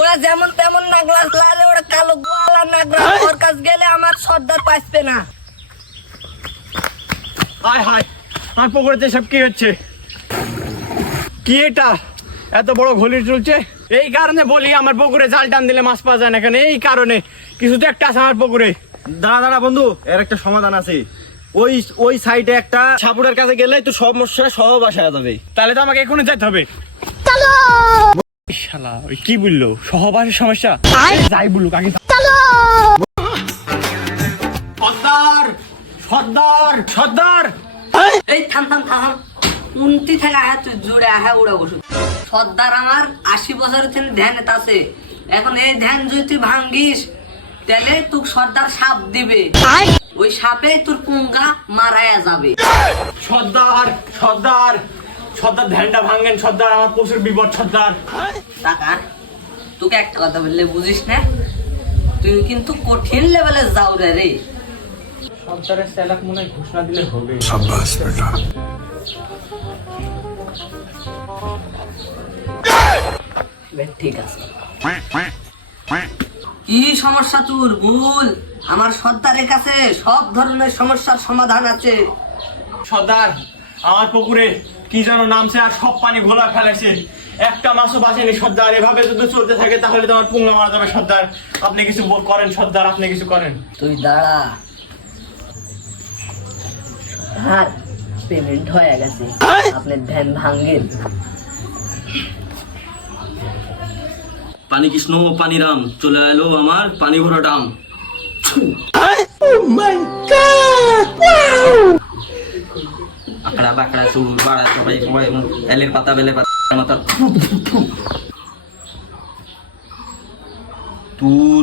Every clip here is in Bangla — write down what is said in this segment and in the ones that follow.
ওরা যেমন তেমন নাগরাজ লালে, ওরা কালো গোয়ালা নাগরাজ, ওর কাছে গেলে আমার সর্দার পাইবে না। হায় হায়, আমার পুকুরেতে সব কি হচ্ছে? কি এটা এত বড় ঘলি চলছে? এই কারণে বলি আমার পুকুরে জাল টান দিলে মাছ পাওয়া যায় না কেন? এই কারণে কিছু তো একটা আছে আমার পুকুরে। দাঁড়া দাঁড়া বন্ধু, এর একটা সমাধান আছে। ওই সাইডে একটা সাপুরের কাছে গেলে তো সমস্যা সব আসা যাবে। তাহলে তো আমাকে এখনই যেতে হবে। শালা ওই কি বললো, সহবাসের সমস্যা? যাই বলুক আগে। সর্দার সর্দার সর্দার, এই থাম থাম থাম, উনতি থেকে আয়া তুই জোরে আয়া উড়া বসু। সর্দার আমার 80 বছরের থেকে ধ্যান আছে, এখন এই ধ্যান যদি তুই ভাঙ্গিস তাহলে তুই সর্দার সাপ দিবে, ওই সাপে তোর পুঙ্গা মারায়া যাবে। সর্দার সর্দার সর্দার, ধ্যানটা ভাঙেন সর্দার, আমার প্রচুর বিপদ সর্দার। টাকা তোকে একটা কথা বললে বুঝিস না, তুই কিন্তু কঠিন লেভেলে যাও রে। সর্দারের স্যালাক মনে হয় ঘোষণা দিলে হবে। ঠিক আছে, কি সমস্যা তোর বল? আমার সর্দারের কাছে সব ধরনের সমস্যার সমাধান আছে। সর্দার, আমার পুকুরে কি যেন নামছে আর সব পানি ঘোলা ফেলেছে, একটা মাছও বাঁচেনি সর্দার। এভাবে যদি চলতে থাকে তাহলে তো আমার পুঙ্গা মারা যাবে সর্দার। আপনি কিছু করেন সর্দার, আপনি কিছু করেন। তুই দাঁড়া, আর পেমেন্ট হয়ে গেছে, আপনি ধ্যান ভাঙ্গেন। পানি কৃষ্ণ পানিরাম চলে এলো আমার পানি ভরা ডাম। আকড়া বাকড়া সুর বাড়া সবাই সবাই এলের পাতা বেলে পাতা মাথা। তোর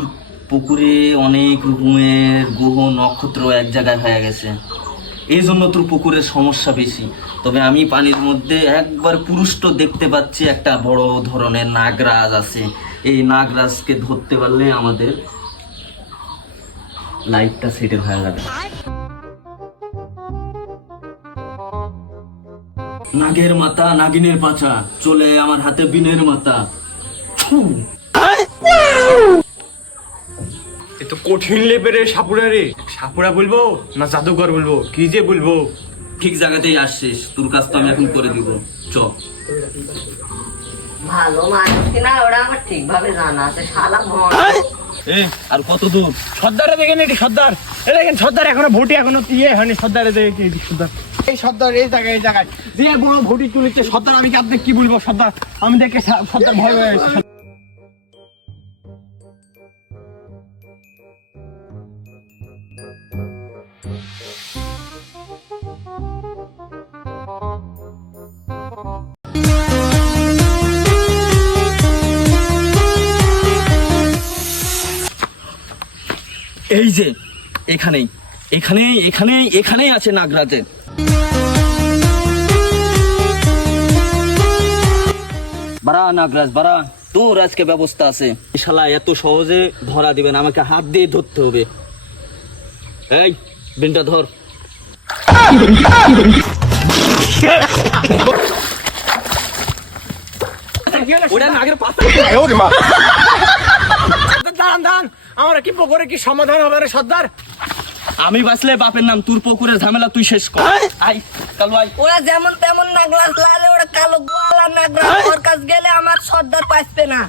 পুকুরে অনেক রকমের গ্রহ নক্ষত্র এক জায়গায় হয়ে গেছে, এই জন্য তোর পুকুরের সমস্যা বেশি। তবে আমি পানির মধ্যে একবার পুরুষ্ট দেখতে পাচ্ছি, একটা বড় ধরনের নাগরাজ আছে। এই নাগরাজকে ধরতে পারলে আমাদের লাইফটা সেটেল হয়ে যাবে। নাগের মাথা নাগিনের পাছা, চলে আমার হাতে বিনের মাথা। এ তো কঠিন লেভেলের সাপুরা রে। সাপুরা বলবো না জাদুঘর বলবো, কি যে বলবো? ঠিক জায়গাতেই আসছিস, তোর কাজ তো আমি এখন করে দিব। চ ভালো মানুষ কিনা ওরা আমার ঠিকভাবে জানা আছে, শালা ভন। আর কত দূর? সর্দারে দেখেন এটি সর্দার, এ দেখেন সর্দার এখনো ভোটি এখনো ইয়ে হয়নি। সর্দারে দেখে সর্দার, এই সর্দার এই জায়গায় যে বড় ভোটি তুলেছে সর্দার। আমি কি আপনি কি বলবো সর্দার? আমি দেখে সর্দার ভয় হয়ে গেছে। এই যে এখানেই এখানেই এখানেই এখানেই আছে নাগরাজের। বাড়া নাগরাজ বাড়া, তোর আজকে ব্যবস্থা আছে। শালা এত সহজে ধরা দিবেন, আমাকে হাত দিয়ে ধরতে হবে। এই বিনটা ধর। ওটা নাগের পাশে। দান আমরা কি পুকুরে কি সমাধান হবে রে সর্দার? আমি বাঁচলে বাপের নাম, তোর পুকুরের ঝামেলা তুই শেষ কর। I Kalu I. ওরা যেমন তেমন নাগরাজ লালে, ওরা কালো গোয়ালা নাগরাজ, ওর কাছে গেলে আমার সর্দার পাইবে না।